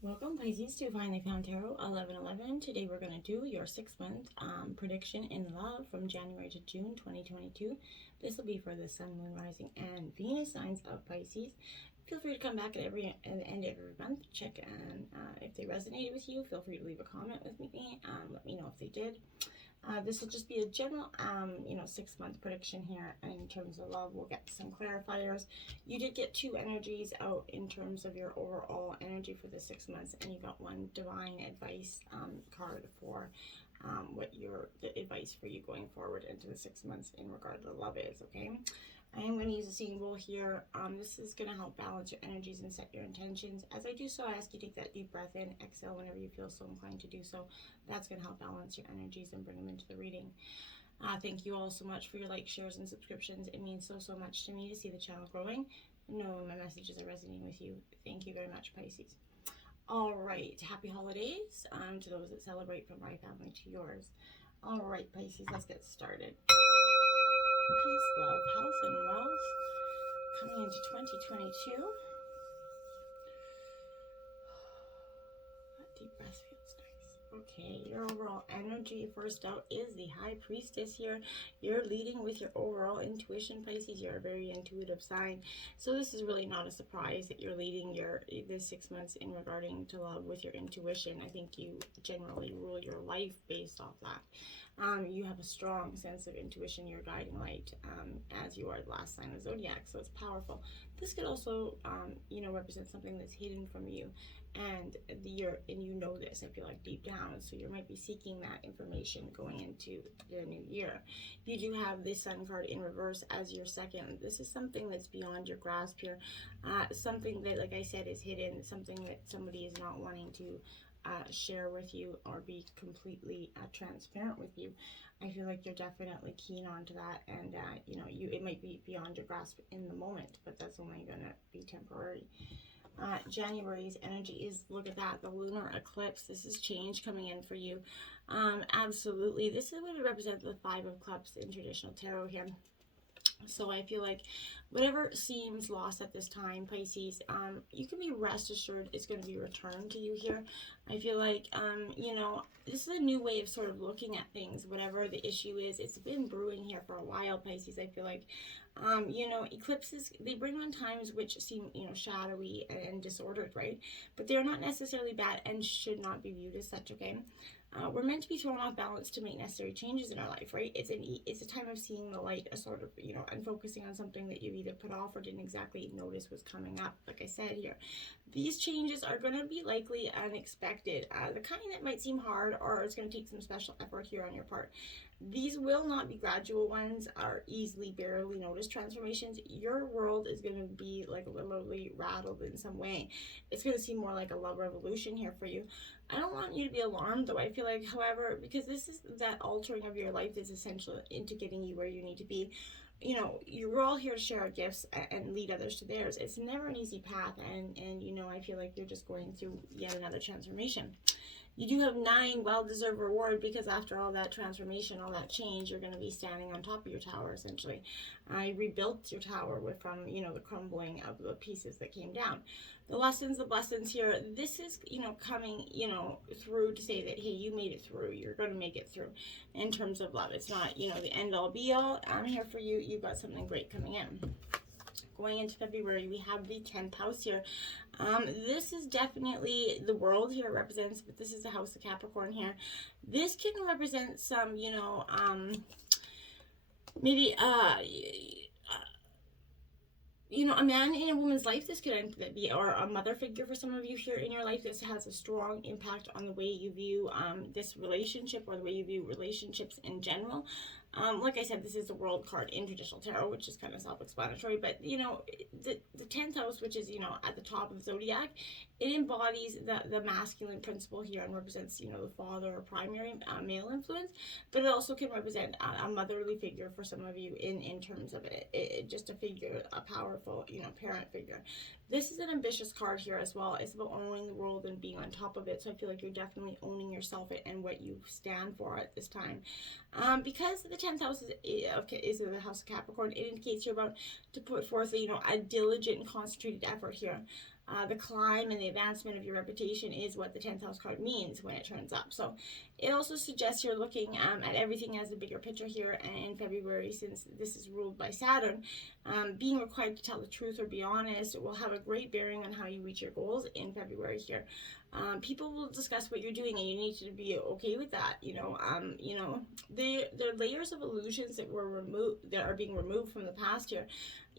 Welcome, Pisces, to Finally Found Tarot 1111. Today we're going to do your 6-month prediction in love from January to June 2022. This will be for the Sun, Moon, Rising, and Venus signs of Pisces. Feel free to come back at the end of every month. Check and if they resonated with you. Feel free to leave a comment with me. Let me know if they did. This will just be a general, 6-month prediction here in terms of love. We'll get some clarifiers. You did get 2 energies out in terms of your overall energy for the 6 months, and you got 1 divine advice card for what the advice for you going forward into the 6 months in regard to love is, okay? I am going to use a singing bowl here. This is going to help balance your energies and set your intentions. As I do so, I ask you to take that deep breath in, exhale whenever you feel so inclined to do so. That's going to help balance your energies and bring them into the reading. Thank you all so much for your likes, shares, and subscriptions. It means so much to me to see the channel growing. Know my messages are resonating with you. Thank you very much, Pisces. All right, happy holidays to those that celebrate, from my family to yours. All right, Pisces, let's get started. Peace, love, health, and wealth coming into 2022. That deep breath feels nice. Okay, your overall energy first out is the High Priestess here. You're leading with your overall intuition, Pisces. You're a very intuitive sign. So this is really not a surprise that you're leading this 6 months in regarding to love with your intuition. I think you generally rule your life based off that. You have a strong sense of intuition, your guiding light, as you are the last sign of the zodiac, so it's powerful. This could also, represent something that's hidden from you, and you know this, I feel like, deep down, so you might be seeking that information going into the new year. You do have this Sun card in reverse as your second. This is something that's beyond your grasp here, something that, like I said, is hidden, something that somebody is not wanting to share with you or be completely transparent with you. I feel like you're definitely keen onto that, and it might be beyond your grasp in the moment, but that's only going to be temporary. January's energy is, look at that, the lunar eclipse. This is change coming in for you. Absolutely, this is what it represents, the 5 of Cups in traditional tarot here. So I feel like whatever seems lost at this time, Pisces, you can be rest assured it's going to be returned to you here. I feel like, this is a new way of sort of looking at things, whatever the issue is. It's been brewing here for a while, Pisces. I feel like, eclipses, they bring on times which seem, shadowy and disordered, right? But they're not necessarily bad and should not be viewed as such, okay? We're meant to be thrown off balance to make necessary changes in our life, right? It's a time of seeing the light, a sort of, and focusing on something that you either put off or didn't exactly notice was coming up. Like I said here, these changes are going to be likely unexpected, the kind that might seem hard, or it's going to take some special effort here on your part. These will not be gradual ones or easily, barely noticed transformations. Your world is going to be like literally rattled in some way. It's going to seem more like a love revolution here for you. I don't want you to be alarmed, though. I feel like, however, because this is that altering of your life is essential into getting you where you need to be. You're all here to share our gifts and lead others to theirs. It's never an easy path, and I feel like you're just going through yet another transformation. You do have 9, well-deserved reward, because after all that transformation, all that change, you're going to be standing on top of your tower, essentially. I rebuilt your tower from, the crumbling of the pieces that came down. The lessons, the blessings here, this is, coming, through to say that, hey, you made it through. You're going to make it through in terms of love. It's not, the end-all, be-all. I'm here for you. You've got something great coming in. Going into February, we have the 10th house here. This is definitely the world here, it represents, but this is the house of Capricorn here. This can represent some, maybe, a man in a woman's life. This could be, or a mother figure for some of you here in your life. This has a strong impact on the way you view this relationship, or the way you view relationships in general. Like I said, this is the World card in traditional tarot, which is kind of self-explanatory, but the 10th house, which is at the top of the zodiac, it embodies the masculine principle here and represents the father or primary male influence, but it also can represent a motherly figure for some of you in terms of it just a figure, a powerful parent figure. This is an ambitious card here as well. It's about owning the world and being on top of it. So I feel like you're definitely owning yourself and what you stand for at this time. Because the 10th house is the house of Capricorn, it indicates you're about to put forth a diligent and concentrated effort here. the climb and the advancement of your reputation is what the 10th house card means when it turns up. So it also suggests you're looking at everything as a bigger picture here in February, since this is ruled by Saturn. Being required to tell the truth or be honest will have a great bearing on how you reach your goals in February here. People will discuss what you're doing, and you need to be okay with that. There are layers of illusions that are being removed from the past here.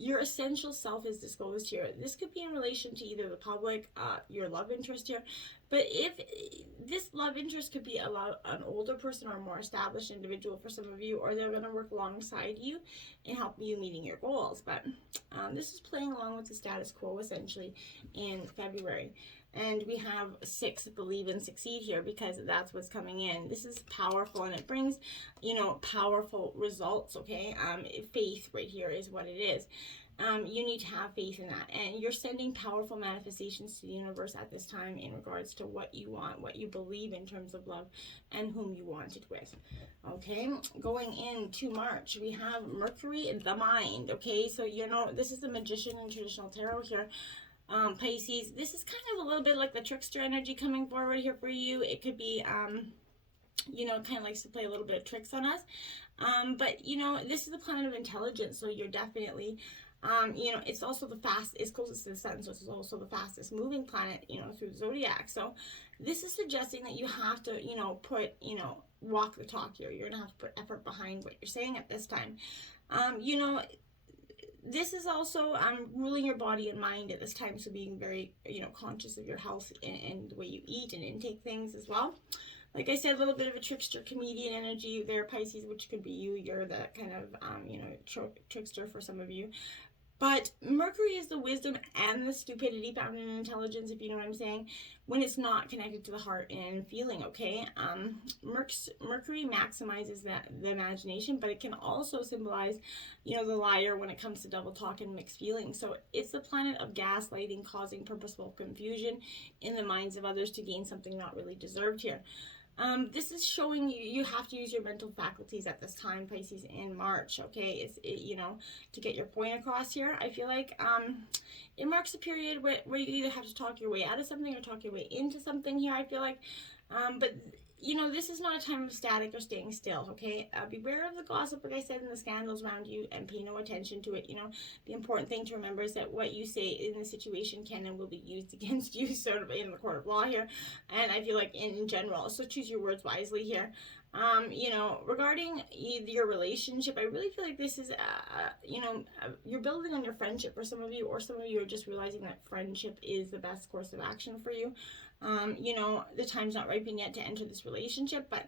Your essential self is disclosed here. This could be in relation to either the public, your love interest here, but if this love interest could be an older person or a more established individual for some of you, or they're going to work alongside you and help you meeting your goals. But this is playing along with the status quo essentially in February. And we have 6, believe and succeed here, because that's what's coming in. This is powerful, and it brings, powerful results, okay? Faith right here is what it is. You need to have faith in that. And you're sending powerful manifestations to the universe at this time in regards to what you want, what you believe in terms of love, and whom you want it with. Okay, going into March, we have Mercury in the mind. Okay, so this is the Magician in traditional tarot here. Pisces, this is kind of a little bit like the trickster energy coming forward here for you. It could be, kind of likes to play a little bit of tricks on us. But, this is the planet of intelligence, so you're definitely, it's also it's closest to the sun, so it's also the fastest moving planet, through the zodiac. So this is suggesting that you have to, walk the talk here. You're going to have to put effort behind what you're saying at this time. This is also ruling your body and mind at this time, so being very, conscious of your health and the way you eat and intake things as well. Like I said, a little bit of a trickster comedian energy there, Pisces, which could be you. You're the kind of, trickster for some of you. But Mercury is the wisdom and the stupidity found in intelligence, if you know what I'm saying, when it's not connected to the heart and feeling, okay? Mercury maximizes the imagination, but it can also symbolize, the liar when it comes to double talk and mixed feelings. So it's the planet of gaslighting, causing purposeful confusion in the minds of others to gain something not really deserved here. This is showing you have to use your mental faculties at this time, Pisces, in March, okay? To get your point across here. I feel like it marks a period where you either have to talk your way out of something or talk your way into something here, I feel like. But, this is not a time of static or staying still, okay? Beware of the gossip, like I said, and the scandals around you, and pay no attention to it. The important thing to remember is that what you say in the situation can and will be used against you, sort of in the court of law here, and I feel like in general. So choose your words wisely here. Regarding your relationship, I really feel like this is, you're building on your friendship for some of you, or some of you are just realizing that friendship is the best course of action for you. The time's not ripe yet to enter this relationship, but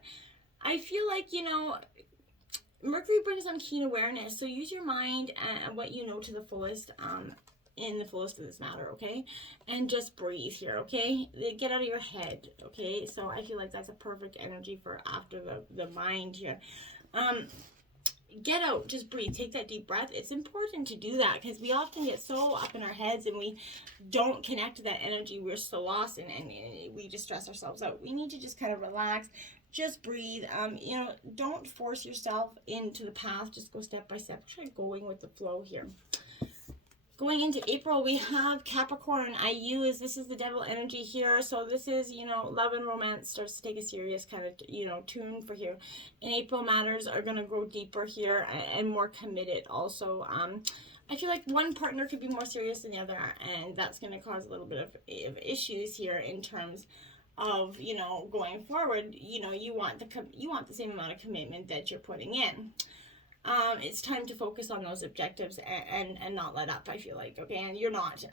I feel like, Mercury brings on keen awareness, so use your mind and what you know to the fullest, in the fullest of this matter, okay? And just breathe here, okay? Get out of your head, okay? So I feel like that's a perfect energy for after the mind here. Get out, just breathe, take that deep breath. It's important to do that because we often get so up in our heads and we don't connect to that energy. We're so lost and we just stress ourselves out. We need to just kind of relax, just breathe. Don't force yourself into the path, just go step by step. Try going with the flow here. Going into April, we have Capricorn. This is the devil energy here. So this is, love and romance starts to take a serious kind of, tune for here. In April, matters are going to grow deeper here and more committed also. I feel like one partner could be more serious than the other, and that's going to cause a little bit of issues here in terms of, going forward. You want the same amount of commitment that you're putting in. It's time to focus on those objectives and not let up, I feel like, okay? And you're not.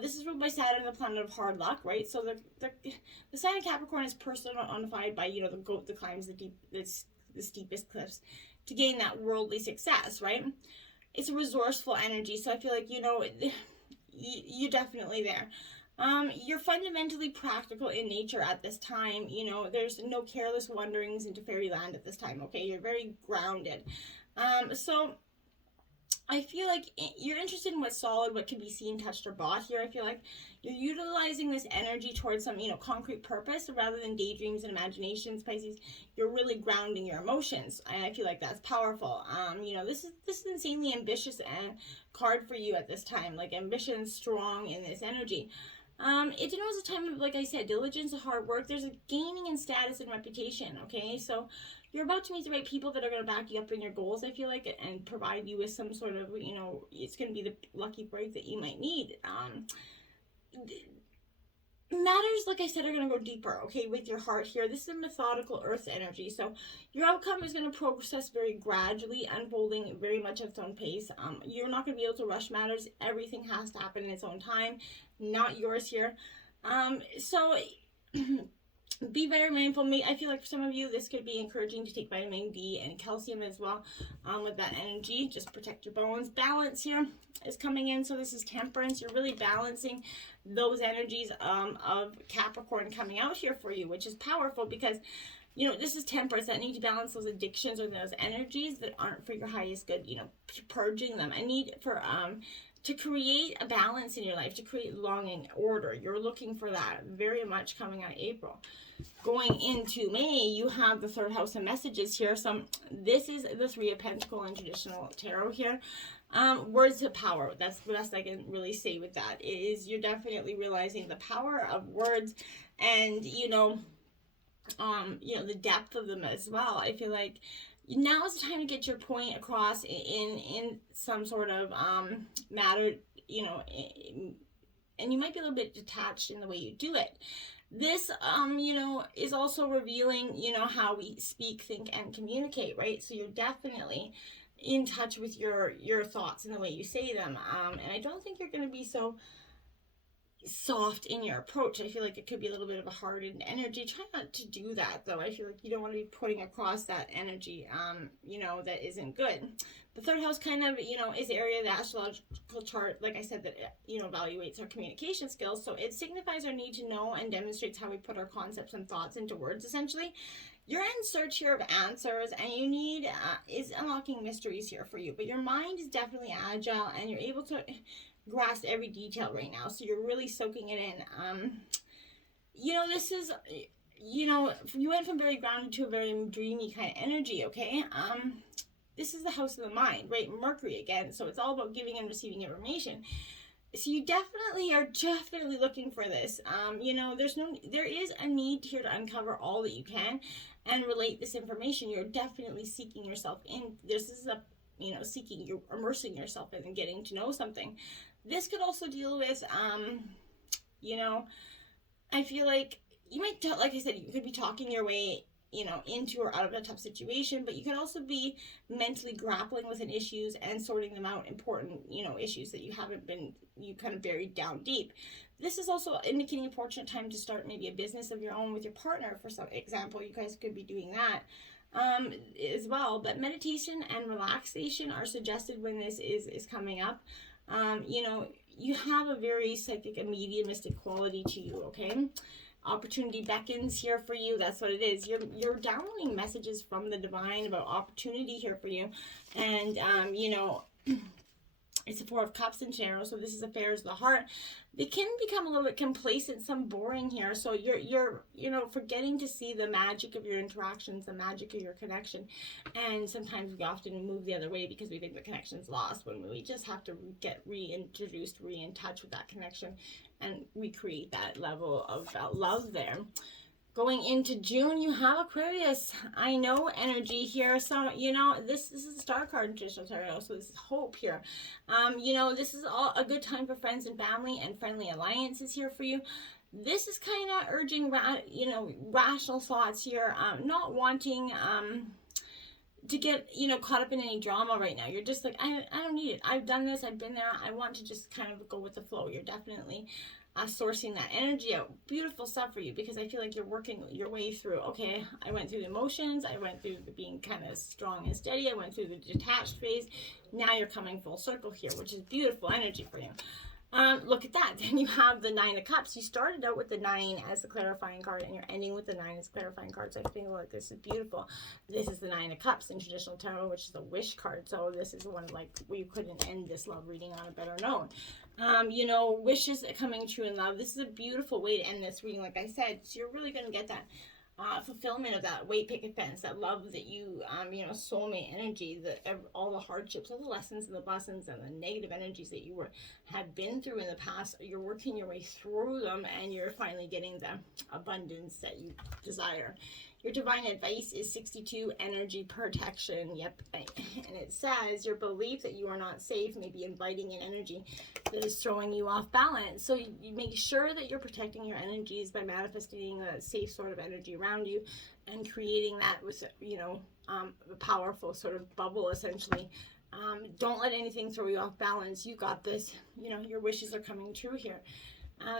This is ruled by Saturn, the planet of hard luck, right? So the sign of Capricorn is personified by, the goat that climbs the steepest cliffs to gain that worldly success, right? It's a resourceful energy, so I feel like, you're definitely there. You're fundamentally practical in nature at this time. There's no careless wanderings into fairyland at this time, okay? You're very grounded. So I feel like you're interested in what's solid, what can be seen, touched, or bought here. I feel like you're utilizing this energy towards some, concrete purpose rather than daydreams and imaginations, Pisces. You're really grounding your emotions, and I feel like that's powerful. This is insanely ambitious and card for you at this time. Like ambition, strong in this energy. It denotes a time of, like I said, diligence and hard work. There's a gaining in status and reputation, okay? So you're about to meet the right people that are going to back you up in your goals, I feel like, and provide you with some sort of, it's going to be the lucky break that you might need. Matters, like I said, are going to go deeper, okay, with your heart here. This is a methodical earth energy, so your outcome is going to process very gradually, unfolding very much at its own pace. You're not going to be able to rush matters. Everything has to happen in its own time, not yours here. So be very mindful. I feel like for some of you, this could be encouraging to take vitamin D and calcium as well with that energy. Just protect your bones. Balance here is coming in. So this is temperance. You're really balancing those energies of Capricorn coming out here for you, which is powerful because, this is temperance. That need to balance those addictions or those energies that aren't for your highest good, purging them. I need for to create a balance in your life, to create longing, order. You're looking for that very much coming out April. Going into May, you have the third house of messages here. So this is the Three of Pentacles in traditional tarot here. Words of power. That's the best I can really say with that. Is you're definitely realizing the power of words, and the depth of them as well. I feel like now is the time to get your point across in some sort of matter, and you might be a little bit detached in the way you do it. This, is also revealing, how we speak, think, and communicate, right? So you're definitely in touch with your thoughts and the way you say them. And I don't think you're going to be so soft in your approach. I feel like it could be a little bit of a hardened energy. Try not to do that, though. I feel like you don't want to be putting across that energy, that isn't good. The third house kind of, is the area of the astrological chart, like I said, that, evaluates our communication skills. So it signifies our need to know and demonstrates how we put our concepts and thoughts into words, essentially. You're in search here of answers, and you need, is unlocking mysteries here for you. But your mind is definitely agile, and you're able to grasp every detail right now. So you're really soaking it in. This is, you went from very grounded to a very dreamy kind of energy, okay? This is the house of the mind, right? Mercury again. So it's all about giving and receiving information. So you definitely are looking for this. There is a need here to uncover all that you can and relate this information. You're definitely seeking yourself in. This is a, you're immersing yourself in and getting to know something. This could also deal with, I feel like you might, like I said, you could be talking your way, into or out of a tough situation, but you could also be mentally grappling with issues and sorting them out, important, issues that you kind of buried down deep. This is also indicating a fortunate time to start maybe a business of your own with your partner, for some example. You guys could be doing that as well. But meditation and relaxation are suggested when this is coming up. You have a very psychic and mediumistic quality to you, okay? Opportunity beckons here for you. That's what it is. You're downloading messages from the divine about opportunity here for you. And, it's the Four of Cups in tarot, so this is affairs of the heart. They can become a little bit complacent, some boring here. So you're forgetting to see the magic of your interactions, the magic of your connection. And sometimes we often move the other way because we think the connection's lost, when we just have to get reintroduced, in touch with that connection and recreate that level of love there. Going into June, you have Aquarius. I know energy here. So, this is a star card in traditional tarot. So this is hope here. This is all a good time for friends and family and friendly alliances here for you. This is kind of urging, rational thoughts here. Not wanting to get, caught up in any drama right now. You're just like, I don't need it. I've done this. I've been there. I want to just kind of go with the flow. You're definitely sourcing that energy out. Beautiful stuff for you, because I feel like you're working your way through, okay, I went through the emotions, I went through the being kind of strong and steady, I went through the detached phase, now you're coming full circle here, which is beautiful energy for you. Look at that. Then you have the Nine of Cups. You started out with the 9 as the clarifying card, and you're ending with the 9 as clarifying card. So I feel like this is beautiful. This is the 9 of Cups in traditional tarot, which is the wish card. So this is one like where you couldn't end this love reading on a better note. You know, wishes coming true in love. This is a beautiful way to end this reading. Like I said, so you're really going to get that fulfillment of that weight picket fence, that love that you, you know, soulmate energy, all the hardships, all the lessons and the blessings and the negative energies that you have been through in the past. You're working your way through them, and you're finally getting the abundance that you desire. Your divine advice is 62, energy protection. Yep. And it says your belief that you are not safe may be inviting an energy that is throwing you off balance. So you make sure that you're protecting your energies by manifesting a safe sort of energy around you and creating that with, you know, a powerful sort of bubble, essentially. Don't let anything throw you off balance. You got this. You know, your wishes are coming true here.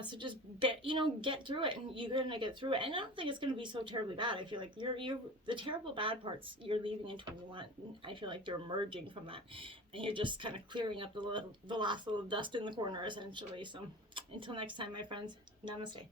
So just, you know, get through it, and you're going to get through it. And I don't think it's going to be so terribly bad. I feel like the terrible bad parts you're leaving in 21. I feel like you're emerging from that, and you're just kind of clearing up the last little dust in the corner, essentially. So until next time, my friends, namaste.